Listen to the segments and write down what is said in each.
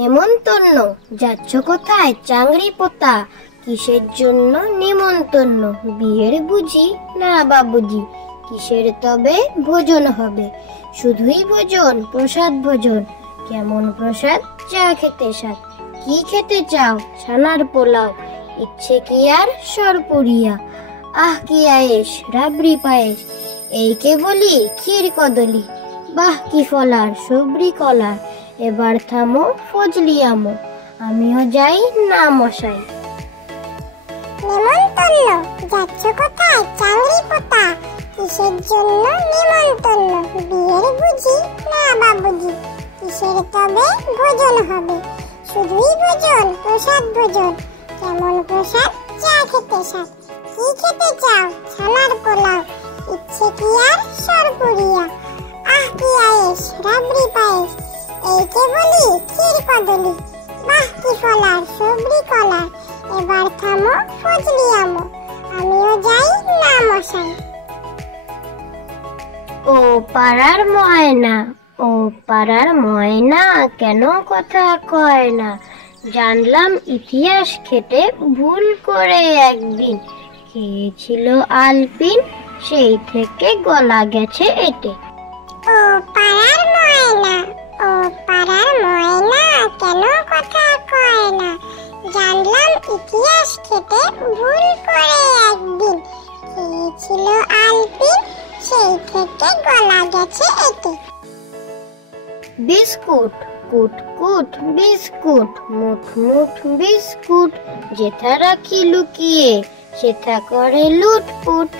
নেমন্তন্ন, যাচ্ছ কোথায় চাংড়ি পোতা? কিসের জন্য নেমন্তন্ন? বিয়ের বুঝি না বাবুজি? কিসের তবে ভোজন হবে? শুধুই ভোজন, প্রসাদ ভোজন। কেমন প্রসাদ? চা খেতে সাথ। কি খেতে চাও? ছানার পোলাও। ইচ্ছে কি আর সরপুরিয়া? আহ কি আয়েশ, রাবড়ি পায়েস। এই কে বলি ক্ষীর কদলি। বাহ কি ফলার, সবরি কলার। এবার থামো ফজলি আমো, আমিও যাই না মশাই। নেমন্তন্ন, যাচ্ছ কোথায় চাংড়ি পোতা? কিসের জন্য নেমন্তন্ন? বিয়ের বুঝি না বাবুজি? কিসের তবে ভোজন হবে? শুধুই ভোজন, প্রসাদ ভোজন। কেমন প্রসাদ? চা খেতে সাথ। কি খেতে চাও? ছানার পোলাও। ইচ্ছে কি আর সরপুরিয়া? আহ কি আয়েশ, রাবড়ি পায়েস। এই কে বলি ক্ষীর কদলি। বাহ কি ফলার, সবরি কলার। এবার থামো ফজলি আমো, আমিও যাই না মশাই। ও পাড়ার ময়না, ও পাড়ার ময়না, কেন কথা কয় না? জানলাম ইতিহাস খেটে ভুল করে একদিন। খেয়েছিল আলপিন, সেই থেকে গলা গেছে এটে। ও পাড়ার ময়না, ও পাড়ার ময়না, কেন কথা কয় না? জানলাম ইতিহাস খেটে ভুল করে একদিন। খেয়েছিল আলপিন, সেই থেকে গলা গেছে এটে। বিস্কুট, কুট কুট বিস্কুট, মুঠ মুঠ বিস্কুট। যেথা রাখি লুকিয়ে, সেথা করে লুটপুট।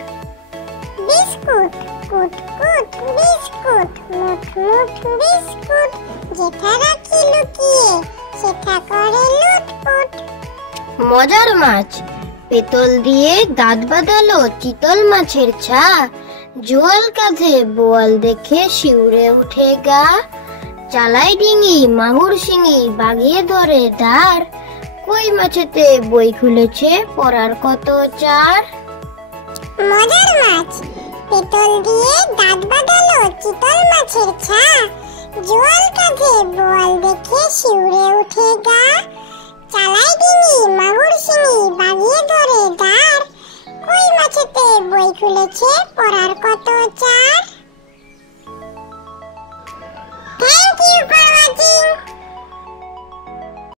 বিস্কুট, কুট কুট বিস্কুট, মুঠ মুঠ বিস্কুট। যেথা রাখি লুকিয়ে, সেথা করে লুটপুট। মজার মাছ, পেতল দিয়ে দাঁত বাঁধালো চিতল মাছের ছা। জোয়াল কাঁধে বোয়াল দেখে শিউরে উঠে গা। চালাই ডিঙি মাগুর শিঙি, বাগিয়ে ধরে দাঁড়। কই মাছেতে বই খুলেছে পড়ার কত চার। মজার মাছ, পেতল দিয়ে দাঁত বাঁধালো চিতল মাছের ছা। জোয়াল কাঁধে বোয়াল দেখে শিউরে উঠে গা। চালাই ডিঙি মাগুর শিঙি, বাগিয়ে ধরে দাঁড়। কই মাছেতে বই খুলেছে পড়ার